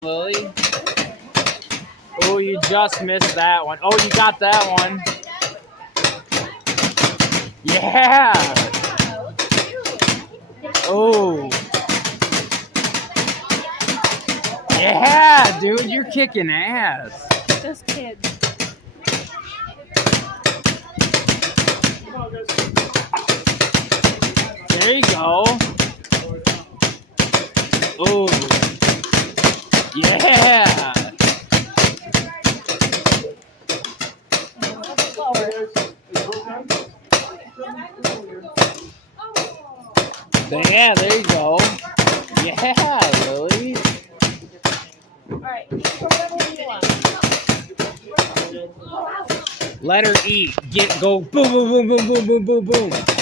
Lily. Oh, you just missed that one. Oh, you got that one. Yeah. Oh. Yeah, dude, you're kicking ass. Those kids. There you go. Oh. Yeah. Yeah, there you go. Yeah, Lily. Alright, Let her eat. Go boom, boom, boom, boom, boom, boom, boom, boom.